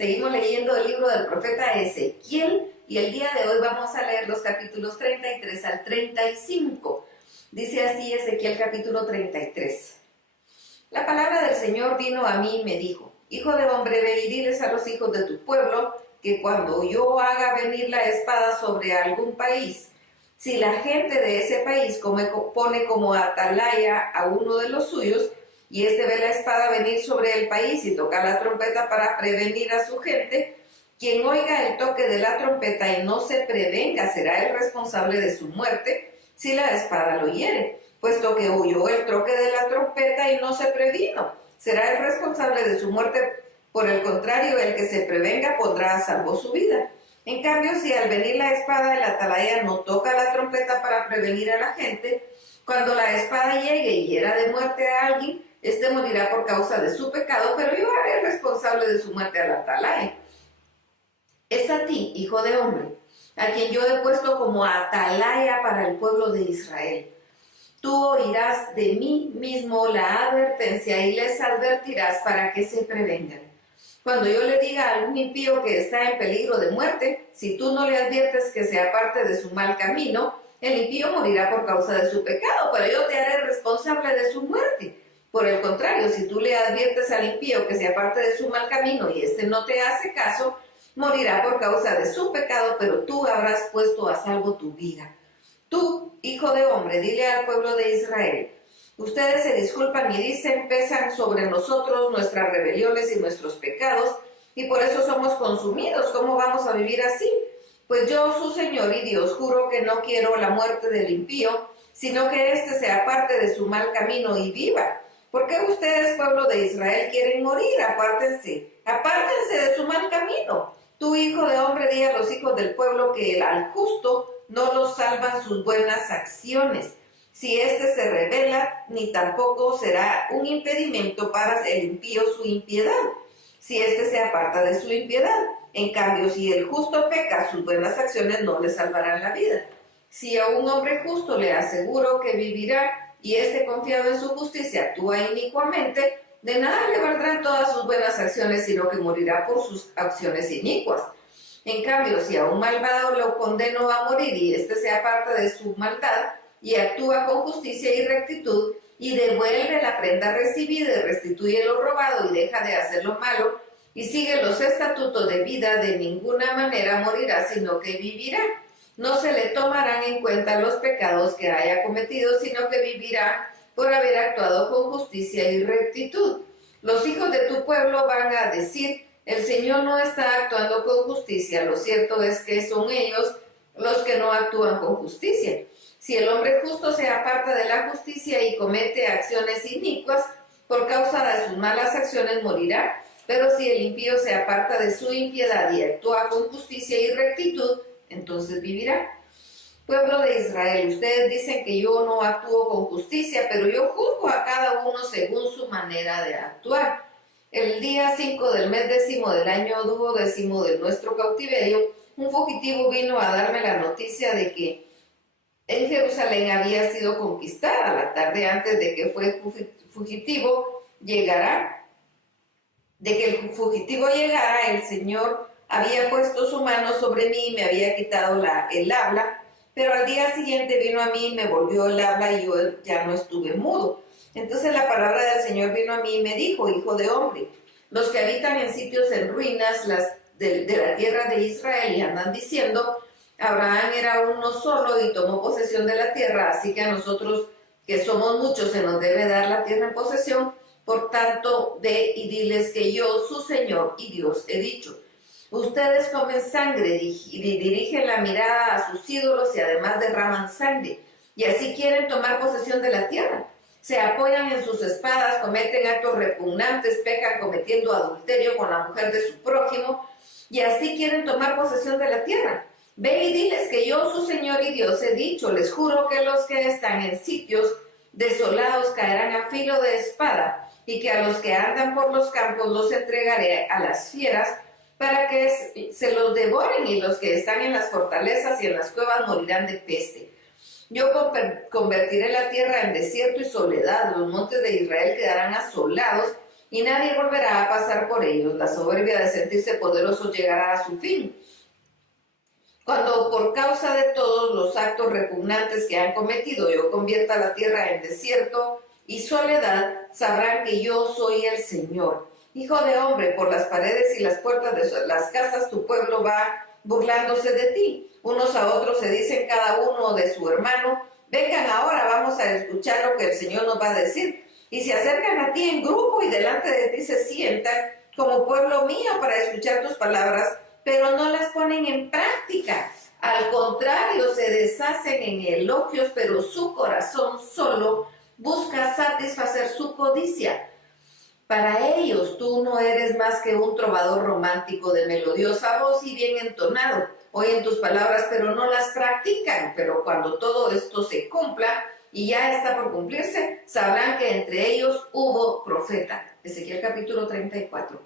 Seguimos leyendo el libro del profeta Ezequiel y el día de hoy vamos a leer los capítulos 33 al 35. Dice así Ezequiel capítulo 33. La palabra del Señor vino a mí y me dijo: Hijo de hombre, ve y diles a los hijos de tu pueblo que cuando yo haga venir la espada sobre algún país, si la gente de ese país pone como atalaya a uno de los suyos, y éste ve la espada venir sobre el país y toca la trompeta para prevenir a su gente, quien oiga el toque de la trompeta y no se prevenga será el responsable de su muerte si la espada lo hiere, puesto que oyó el toque de la trompeta y no se previno, será el responsable de su muerte. Por el contrario, el que se prevenga pondrá a salvo su vida. En cambio, si al venir la espada el atalaya no toca la trompeta para prevenir a la gente, cuando la espada llegue y hiera de muerte a alguien, éste morirá por causa de su pecado, pero yo haré responsable de su muerte al atalaya. Es a ti, hijo de hombre, a quien yo he puesto como atalaya para el pueblo de Israel. Tú oirás de mí mismo la advertencia y les advertirás para que se prevengan. Cuando yo le diga a algún impío que está en peligro de muerte, si tú no le adviertes que se aparte de su mal camino, el impío morirá por causa de su pecado, pero yo te haré responsable de su muerte. Por el contrario, si tú le adviertes al impío que se aparte de su mal camino y éste no te hace caso, morirá por causa de su pecado, pero tú habrás puesto a salvo tu vida. Tú, hijo de hombre, dile al pueblo de Israel: ustedes se disculpan y dicen, pesan sobre nosotros nuestras rebeliones y nuestros pecados, y por eso somos consumidos. ¿Cómo vamos a vivir así? Pues yo, su Señor y Dios, juro que no quiero la muerte del impío, sino que éste se aparte de su mal camino y viva. ¿Por qué ustedes, pueblo de Israel, quieren morir? Apártense de su mal camino. Tú, hijo de hombre, di a los hijos del pueblo que al justo no los salvan sus buenas acciones. Si éste se rebela, ni tampoco será un impedimento para el impío su impiedad, si éste se aparta de su impiedad. En cambio, si el justo peca, sus buenas acciones no le salvarán la vida. Si a un hombre justo le aseguro que vivirá, y éste confiado en su justicia actúa inicuamente, de nada le valdrán todas sus buenas acciones, sino que morirá por sus acciones inicuas. En cambio, si a un malvado lo condeno a morir y éste se aparta de su maldad, y actúa con justicia y rectitud, y devuelve la prenda recibida y restituye lo robado y deja de hacer lo malo, y sigue los estatutos de vida, de ninguna manera morirá, sino que vivirá. No se le tomarán en cuenta los pecados que haya cometido, sino que vivirá por haber actuado con justicia y rectitud. Los hijos de tu pueblo van a decir: el Señor no está actuando con justicia. Lo cierto es que son ellos los que no actúan con justicia. Si el hombre justo se aparta de la justicia y comete acciones inicuas, por causa de sus malas acciones morirá. Pero si el impío se aparta de su impiedad y actúa con justicia y rectitud, entonces vivirá. Pueblo de Israel, ustedes dicen que yo no actúo con justicia, pero yo juzgo a cada uno según su manera de actuar. El día 5 del mes 10 del año 12 de nuestro cautiverio, un fugitivo vino a darme la noticia de que en Jerusalén había sido conquistada. La tarde antes de que el fugitivo llegara, el Señor había puesto su mano sobre mí y me había quitado el habla, pero al día siguiente vino a mí y me volvió el habla y yo ya no estuve mudo. Entonces la palabra del Señor vino a mí y me dijo: hijo de hombre, los que habitan en sitios en ruinas de la tierra de Israel y andan diciendo: Abraham era uno solo y tomó posesión de la tierra, así que a nosotros, que somos muchos, se nos debe dar la tierra en posesión. Por tanto, ve y diles que yo, su Señor y Dios, he dicho: ustedes comen sangre y dirigen la mirada a sus ídolos y además derraman sangre, y así quieren tomar posesión de la tierra. Se apoyan en sus espadas, cometen actos repugnantes, pecan cometiendo adulterio con la mujer de su prójimo, y así quieren tomar posesión de la tierra. Ve y diles que yo, su Señor y Dios, he dicho: les juro que los que están en sitios desolados caerán a filo de espada, y que a los que andan por los campos los entregaré a las fieras para que se los devoren, y los que están en las fortalezas y en las cuevas morirán de peste. Yo convertiré la tierra en desierto y soledad, los montes de Israel quedarán asolados, y nadie volverá a pasar por ellos. La soberbia de sentirse poderoso llegará a su fin. Cuando por causa de todos los actos repugnantes que han cometido yo convierta la tierra en desierto y soledad, sabrán que yo soy el Señor. Hijo de hombre, por las paredes y las puertas de las casas tu pueblo va burlándose de ti. Unos a otros se dicen cada uno de su hermano, vengan ahora, vamos a escuchar lo que el Señor nos va a decir. Y se acercan a ti en grupo y delante de ti se sientan como pueblo mío para escuchar tus palabras, pero no las ponen en práctica. Al contrario, se deshacen en elogios, pero su corazón solo busca satisfacer su codicia. Para ellos tú no eres más que un trovador romántico de melodiosa voz y bien entonado. Oyen tus palabras, pero no las practican. Pero cuando todo esto se cumpla y ya está por cumplirse, sabrán que entre ellos hubo profeta. Ezequiel capítulo 34.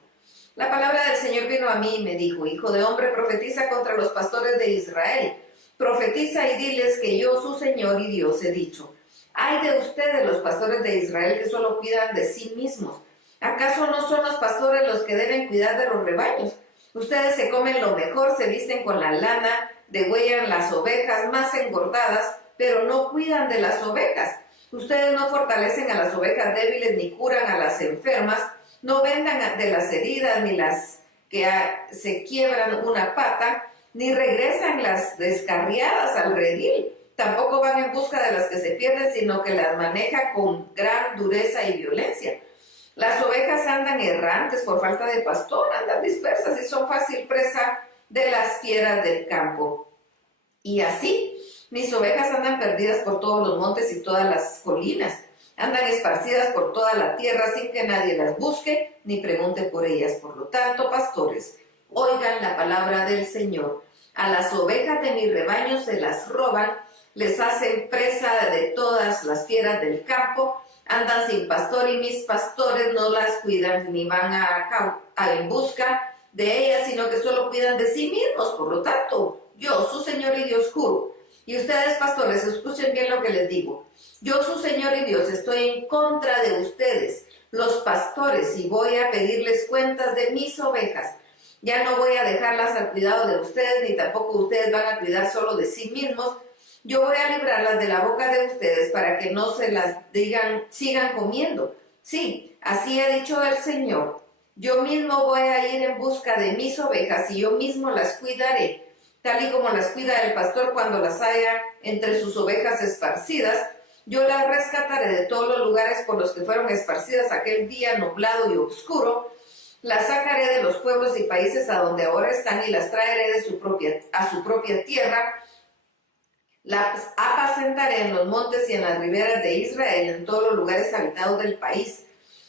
La palabra del Señor vino a mí y me dijo, hijo de hombre, profetiza contra los pastores de Israel. Profetiza y diles que yo, su Señor y Dios, he dicho. Ay de ustedes, los pastores de Israel, que solo cuidan de sí mismos. ¿Acaso no son los pastores los que deben cuidar de los rebaños? Ustedes se comen lo mejor, se visten con la lana, degüellan las ovejas más engordadas, pero no cuidan de las ovejas. Ustedes no fortalecen a las ovejas débiles ni curan a las enfermas, no vendan de las heridas ni las que se quiebran una pata, ni regresan las descarriadas al redil. Tampoco van en busca de las que se pierden, sino que las maneja con gran dureza y violencia. Las ovejas andan errantes por falta de pastor, andan dispersas y son fácil presa de las fieras del campo. Y así, mis ovejas andan perdidas por todos los montes y todas las colinas. Andan esparcidas por toda la tierra sin que nadie las busque ni pregunte por ellas. Por lo tanto, pastores, oigan la palabra del Señor. A las ovejas de mi rebaño se las roban, les hacen presa de todas las fieras del campo, andan sin pastor y mis pastores no las cuidan ni van en busca de ellas, sino que solo cuidan de sí mismos. Por lo tanto, yo, su Señor y Dios, juro. Y ustedes, pastores, escuchen bien lo que les digo. Yo, su Señor y Dios, estoy en contra de ustedes, los pastores, y voy a pedirles cuentas de mis ovejas. Ya no voy a dejarlas al cuidado de ustedes, ni tampoco ustedes van a cuidar solo de sí mismos. Yo voy a librarlas de la boca de ustedes para que no se las digan, sigan comiendo. Sí, así ha dicho el Señor. Yo mismo voy a ir en busca de mis ovejas y yo mismo las cuidaré, tal y como las cuida el pastor cuando las haya entre sus ovejas esparcidas. Yo las rescataré de todos los lugares por los que fueron esparcidas aquel día nublado y oscuro. Las sacaré de los pueblos y países a donde ahora están y las traeré a su propia tierra. Las apacentaré en los montes y en las riberas de Israel, en todos los lugares habitados del país.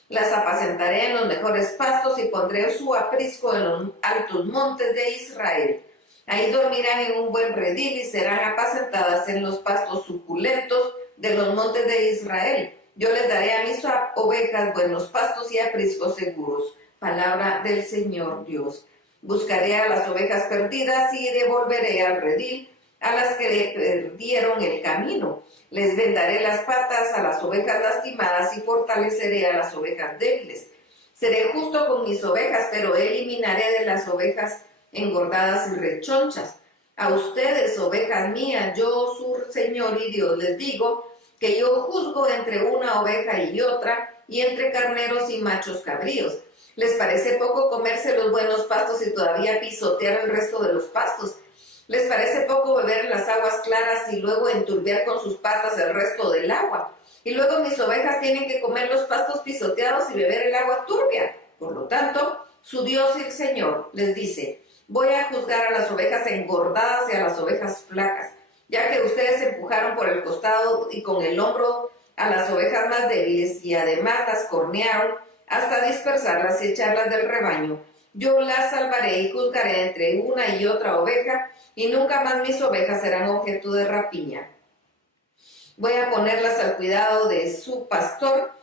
Las apacentaré en los mejores pastos y pondré su aprisco en los altos montes de Israel. Ahí dormirán en un buen redil y serán apacentadas en los pastos suculentos de los montes de Israel. Yo les daré a mis ovejas buenos pastos y apriscos seguros. Palabra del Señor Dios. Buscaré a las ovejas perdidas y devolveré al redil a las que le perdieron el camino. Les vendaré las patas a las ovejas lastimadas y fortaleceré a las ovejas débiles. Seré justo con mis ovejas, pero eliminaré de las ovejas engordadas y rechonchas. A ustedes, ovejas mías, yo, su Señor y Dios, les digo que yo juzgo entre una oveja y otra, y entre carneros y machos cabríos. ¿Les parece poco comerse los buenos pastos y todavía pisotear el resto de los pastos? ¿Les parece poco beber en las aguas claras y luego enturbiar con sus patas el resto del agua? Y luego mis ovejas tienen que comer los pastos pisoteados y beber el agua turbia. Por lo tanto, su Dios y el Señor les dice: voy a juzgar a las ovejas engordadas y a las ovejas flacas, ya que ustedes empujaron por el costado y con el hombro a las ovejas más débiles y además las cornearon hasta dispersarlas y echarlas del rebaño. Yo las salvaré y juzgaré entre una y otra oveja, y nunca más mis ovejas serán objeto de rapiña. Voy a ponerlas al cuidado de su pastor,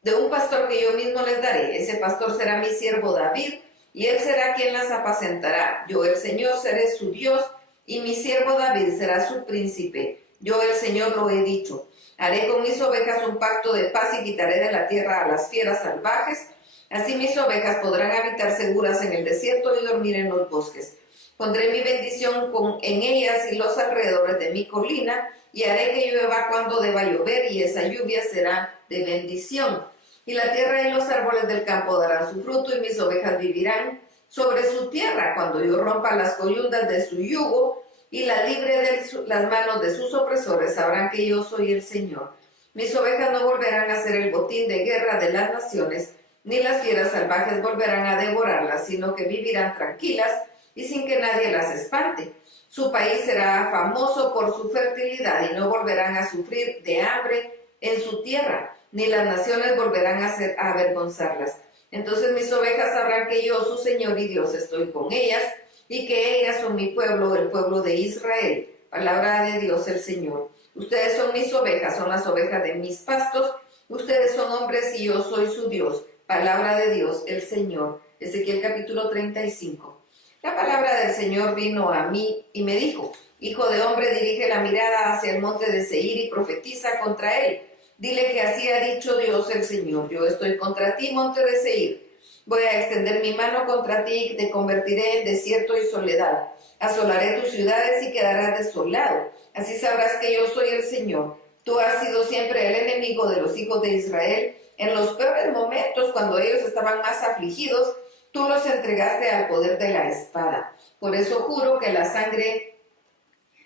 de un pastor que yo mismo les daré. Ese pastor será mi siervo David, y él será quien las apacentará. Yo, el Señor, seré su Dios, y mi siervo David será su príncipe. Yo, el Señor, lo he dicho. Haré con mis ovejas un pacto de paz y quitaré de la tierra a las fieras salvajes. Así mis ovejas podrán habitar seguras en el desierto y dormir en los bosques. Pondré mi bendición en ellas y los alrededores de mi colina, y haré que llueva cuando deba llover, y esa lluvia será de bendición. Y la tierra y los árboles del campo darán su fruto, y mis ovejas vivirán sobre su tierra cuando yo rompa las coyundas de su yugo y la libre de las manos de sus opresores. Sabrán que yo soy el Señor. Mis ovejas no volverán a ser el botín de guerra de las naciones, ni las fieras salvajes volverán a devorarlas, sino que vivirán tranquilas y sin que nadie las espante. Su país será famoso por su fertilidad y no volverán a sufrir de hambre en su tierra, ni las naciones volverán a avergonzarlas. Entonces mis ovejas sabrán que yo, su Señor y Dios, estoy con ellas, y que ellas son mi pueblo, el pueblo de Israel. Palabra de Dios el Señor. Ustedes son mis ovejas, son las ovejas de mis pastos. Ustedes son hombres y yo soy su Dios. Palabra de Dios el Señor. Ezequiel capítulo 35. La palabra del Señor vino a mí y me dijo: Hijo de hombre, dirige la mirada hacia el monte de Seir y profetiza contra él. Dile que así ha dicho Dios el Señor: yo estoy contra ti, monte de Seir. Voy a extender mi mano contra ti y te convertiré en desierto y soledad. Asolaré tus ciudades y quedarás desolado. Así sabrás que yo soy el Señor. Tú has sido siempre el enemigo de los hijos de Israel. En los peores momentos, cuando ellos estaban más afligidos, tú los entregaste al poder de la espada. Por eso juro que la sangre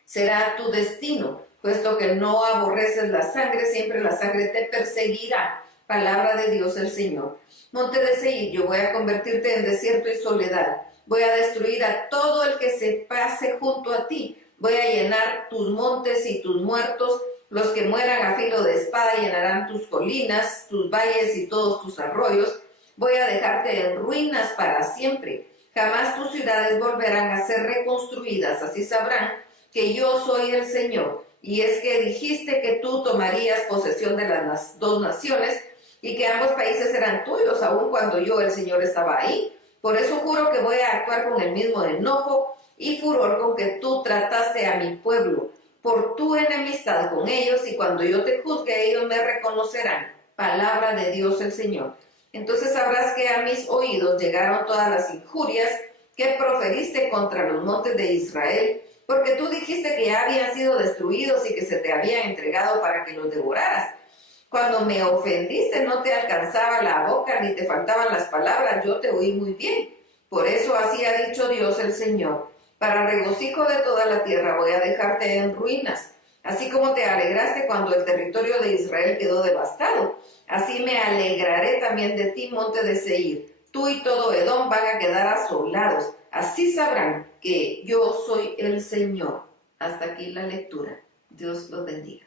será tu destino. Puesto que no aborreces la sangre, siempre la sangre te perseguirá. Palabra de Dios el Señor. Monte de Seir, yo voy a convertirte en desierto y soledad. Voy a destruir a todo el que se pase junto a ti. Voy a llenar tus montes y tus muertos. Los que mueran a filo de espada llenarán tus colinas, tus valles y todos tus arroyos. Voy a dejarte en ruinas para siempre. Jamás tus ciudades volverán a ser reconstruidas. Así sabrán que yo soy el Señor. Y es que dijiste que tú tomarías posesión de las dos naciones y que ambos países eran tuyos, aun cuando yo, el Señor, estaba ahí. Por eso juro que voy a actuar con el mismo enojo y furor con que tú trataste a mi pueblo, por tu enemistad con ellos, y cuando yo te juzgue, ellos me reconocerán. Palabra de Dios el Señor. Entonces sabrás que a mis oídos llegaron todas las injurias que proferiste contra los montes de Israel, porque tú dijiste que ya habían sido destruidos y que se te habían entregado para que los devoraras. Cuando me ofendiste no te alcanzaba la boca ni te faltaban las palabras, yo te oí muy bien. Por eso así ha dicho Dios el Señor: para regocijo de toda la tierra voy a dejarte en ruinas, así como te alegraste cuando el territorio de Israel quedó devastado. Así me alegraré también de ti, monte de Seir. Tú y todo Edom van a quedar asolados. Así sabrán que yo soy el Señor. Hasta aquí la lectura. Dios los bendiga.